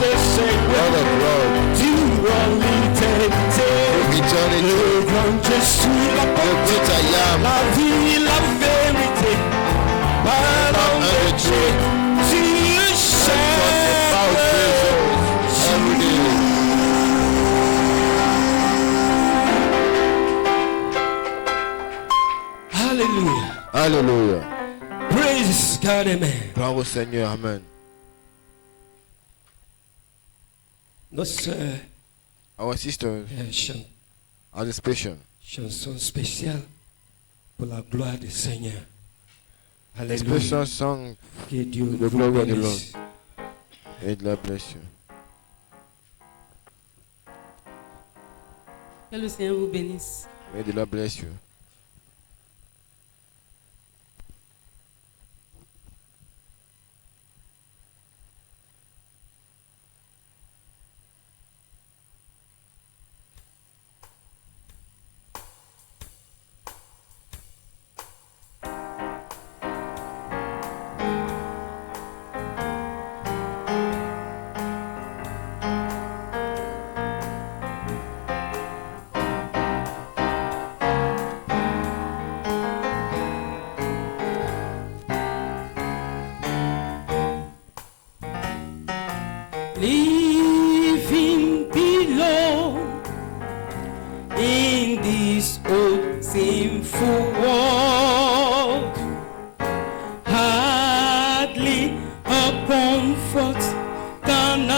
the same way. To all eternity. Le grand Jésus, la porte, la vie, la vérité. Parole de Dieu, tu Hallelujah. Hallelujah. Praise God, amen. Gloire au Seigneur, amen. Nos sœurs, Our sisters are the special. Chanson spéciale pour la gloire du Seigneur. A Alléluia. special song Que Dieu to the vous glory of the Lord. bénisse. May God bless you. Que le Seigneur vous bénisse. May the Lord bless you. Living below in this old sinful world, hardly a comfort can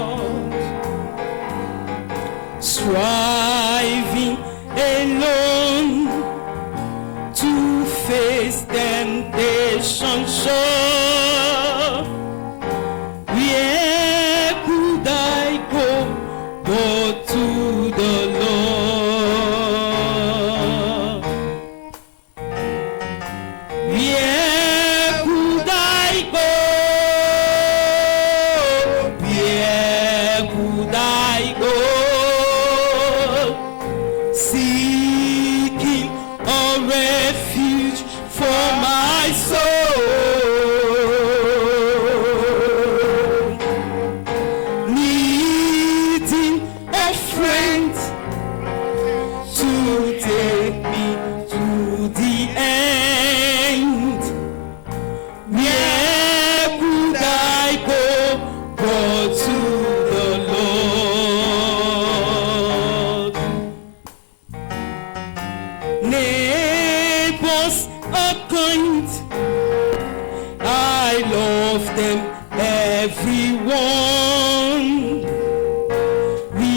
afford. Striving alone to face temptation sure. Where could I go but to the Lord? Where could I go? Where could I go? Seeking a refuge for my soul, needing a friend to take me to the end. Where could I go but to the Lord? Neighbors are kind, I love them, everyone. We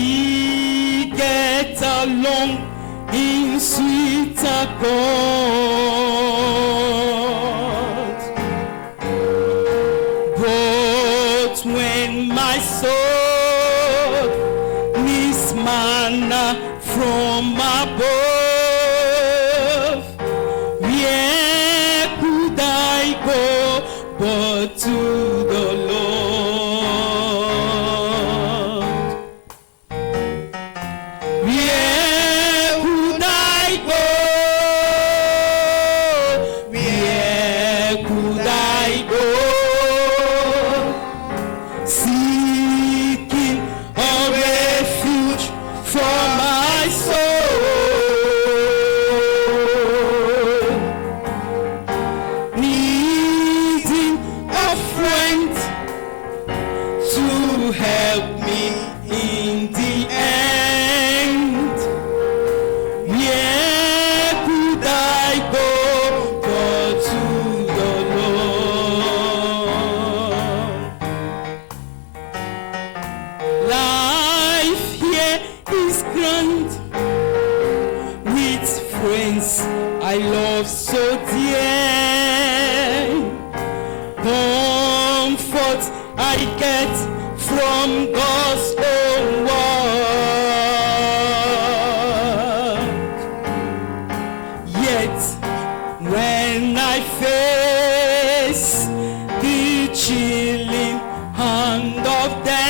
get along in sweet accord. But when my soul needs manna from above, where could I go but to the Lord? Where could I go? Where could I go? Seeking a refuge for my soul, needing a friend to help me in the end. Where could I go but to the Lord? Life here is grand with friends I love so dear. Comfort I get from God's own word. Yet when I face the chilling hand of death,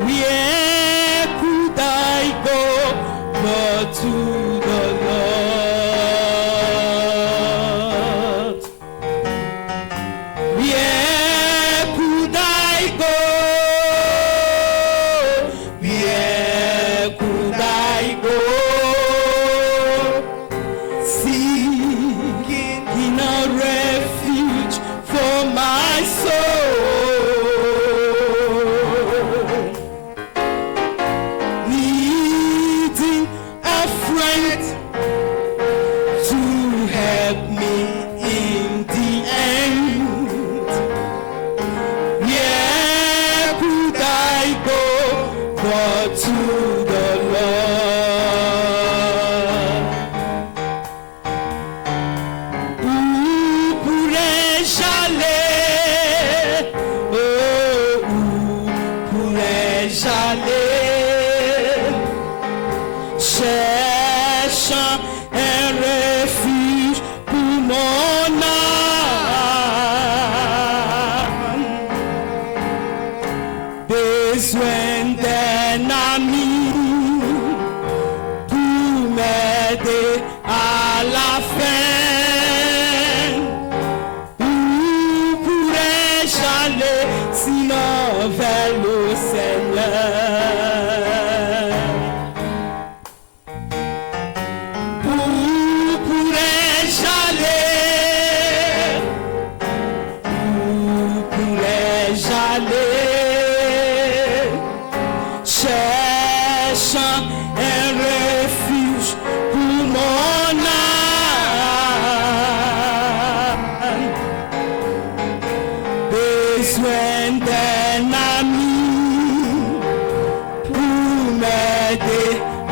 where could I go but to the Lord? besoin d'un ami pour m'aider à la fin. Où pourrais-je aller sinon vers le Seigneur? Où pourrais-je aller? Où pourrais-je aller? Cherchant un refuge pour mon âme. Besoin d'un ami pour m'aider à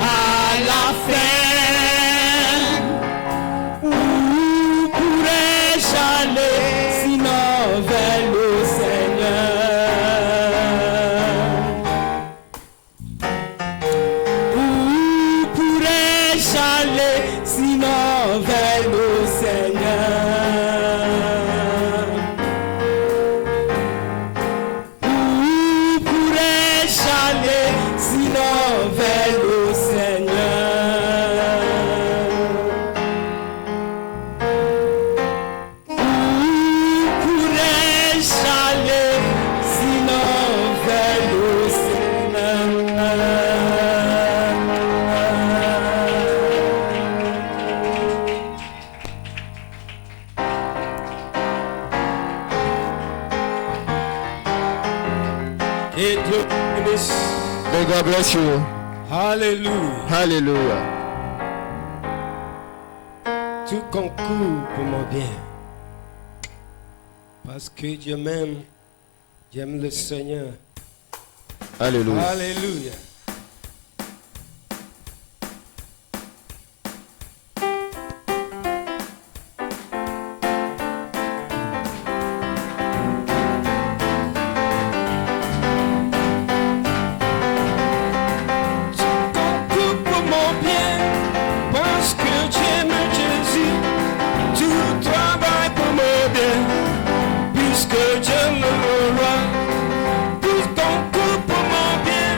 la fin. Où pourrais-je aller sinon vers le Seigneur? Où pourrais-je aller sinon vers le Seigneur? Où pourrais-je aller sinon vers le Seigneur? Où pourrais-je aller sinon vers le Seigneur? Et Dieu bénisse. May God bless you. Alléluia. Hallelujah. Tout concourt pour mon bien. Parce que Dieu m'aime. J'aime le Seigneur. Hallelujah. Alléluia. Tout concourt pour mon bien. Parce que j'aime Jésus. Tout travaille pour mon bien. Puisque j'aime le roi. Tout concourt pour mon bien.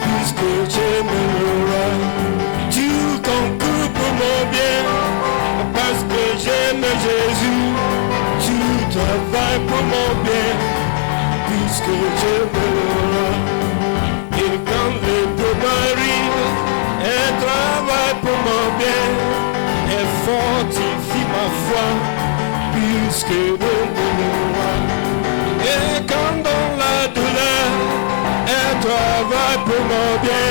Puisque j'aime le roi, tout concourt pour mon bien. Parce que j'aime Jésus, tout travaille pour mon bien. Puisque j'aime le roi, et quand le problème arrive, elle travaille pour mon bien. Elle fortifie ma foi, puisque j'aime le roi. Et quand dans la douleur, elle travaille pour mon bien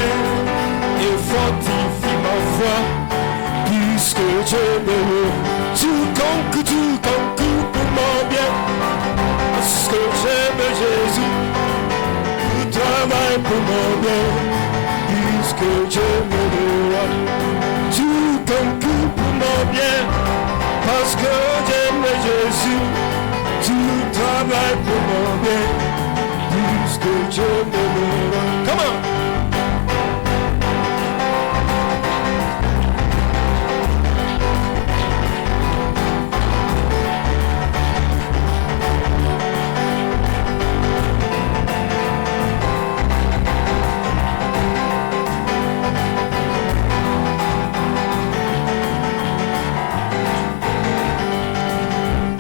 et fortifie ma foi, puisque j'aime le tout concourt pour mon bien, parce que j'aime Jésus, tout travaille pour mon bien, puisque j'aime le roi, tout concourt pour mon bien, parce que j'aime Jésus, tout travaille pour mon bien. Puisque j'aime le roi. Come on.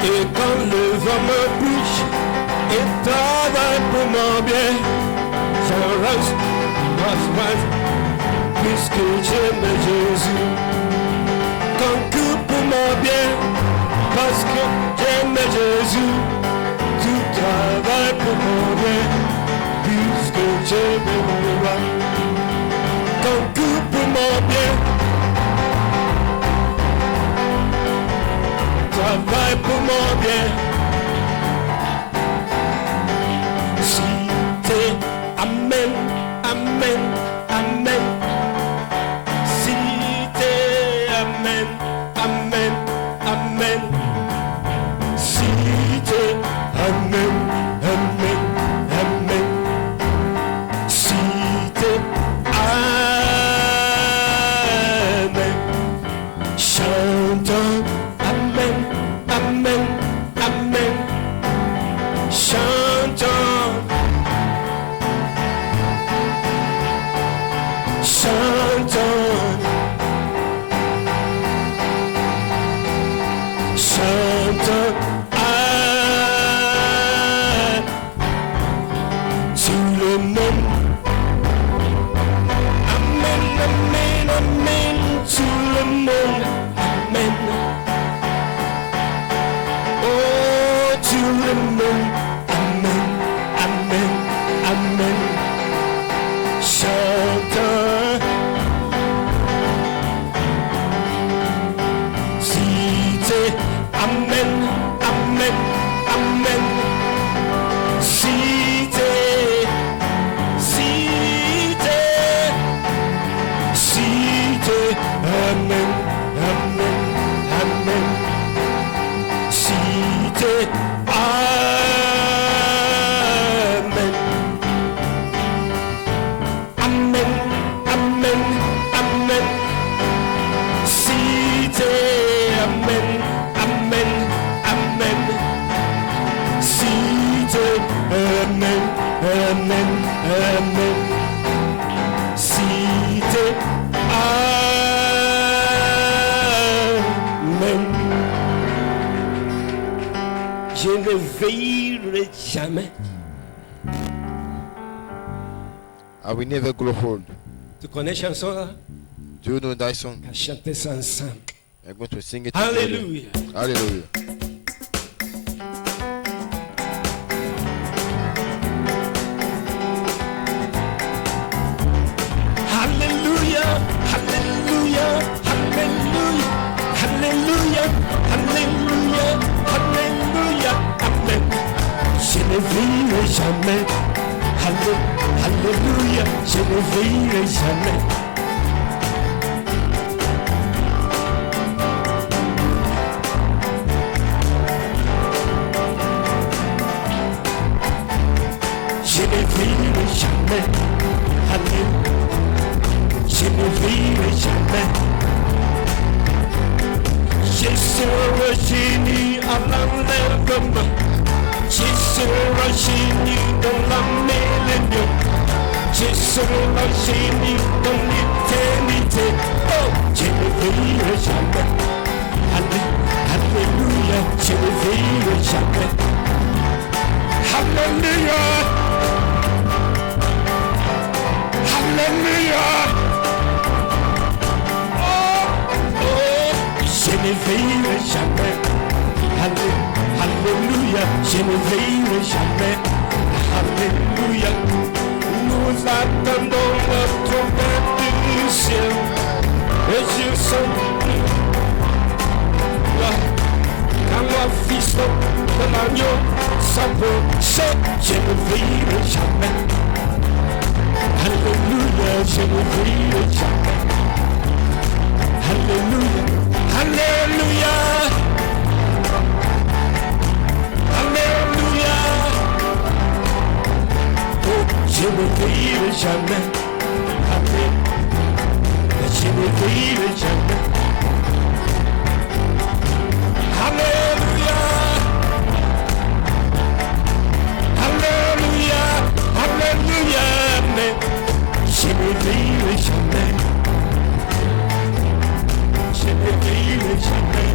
Et quand le vent me bouge et travaille pour mon bien, je reste puisque j'aime Jésus. Concourt pour mon bien, parce que j'aime Jésus. Tout travaille pour mon bien, puisque j'aime le roi. Concourt pour mon bien, travailles pour mon bien. Si t'es Amen, Amen, Amen. Si t'es Amen, Amen, Amen. Si t'es Amen, Amen, Amen. Si t'es Amen. Chantons Amen, Amen, Amen. Chantons, chantons, chantons tout le monde. Amen, amen, amen, tout le monde. Amen. Oh, tout le monde. Amen, amen, amen. Chantons. Si t'es Amen, amen, amen. Si t'es, si t'es, si t'es Amen, amen, amen. Si t'es Amen. Amen, amen, amen. Si t'es Amen, amen, amen. Si t'es Amen, amen, amen. Si t'es Amen. Je ne veillerai jamais. I will never grow old. Tu connais cette chanson là? Do you know that song? On va chanter ça ensemble. I'm going to sing it together. Alléluia. Hallelujah. Alléluia, Alléluia, Alléluia, Alléluia, Alléluia, Alléluia, Amen. Je ne vivrai jamais. Alléluia, je ne vivrai jamais. Je ne vivrai jamais. Alléluia. Je ne vivrai jamais. Je serai génie à l'enlèvement. Je serai génie dans la millénium. Je serai génie dans l'éternité. Oh, je ne vivrai jamais. Alléluia, je ne vivrai jamais. Alléluia. Alléluia. Je ne vivrai jamais. Alléluia, je ne vivrai jamais. Alléluia. Nous attendons la trompette du ciel. Et je sens quand la fils de l'agneau s'approche, je ne vivrai jamais. Alléluia, je ne vivrai jamais. Alléluia, Alléluia, Alléluia. Oh, je ne vivrai jamais. Amen. Je ne vivrai jamais. Alléluia, Alléluia, Alléluia. Amen. Je ne vivrai jamais. Je ne vivrai jamais.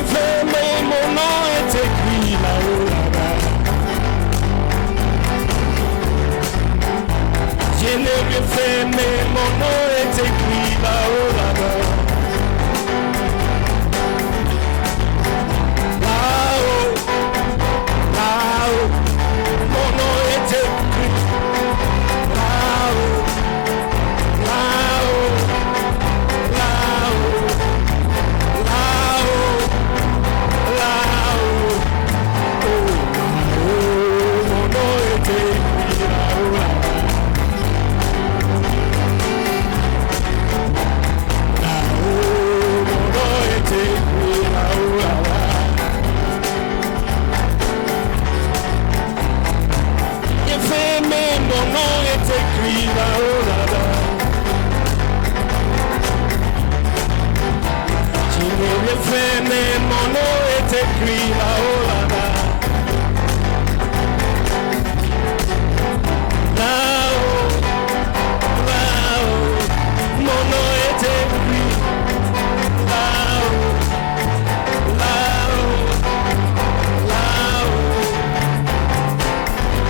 bien fait, mais mon nom est écrit là-haut, là-bas. Je n'ai rien fait, mais mon nom est écrit là-haut, là-bas. Là-haut, là-haut, mon nom est écrit. Là-haut, là-haut, là-haut, là-haut, là-haut, oh, mon nom est écrit là-haut, là-bas. Mon nom est écrit là-haut, là-bas. Je n'ai rien fait, mais mon nom est écrit là-haut,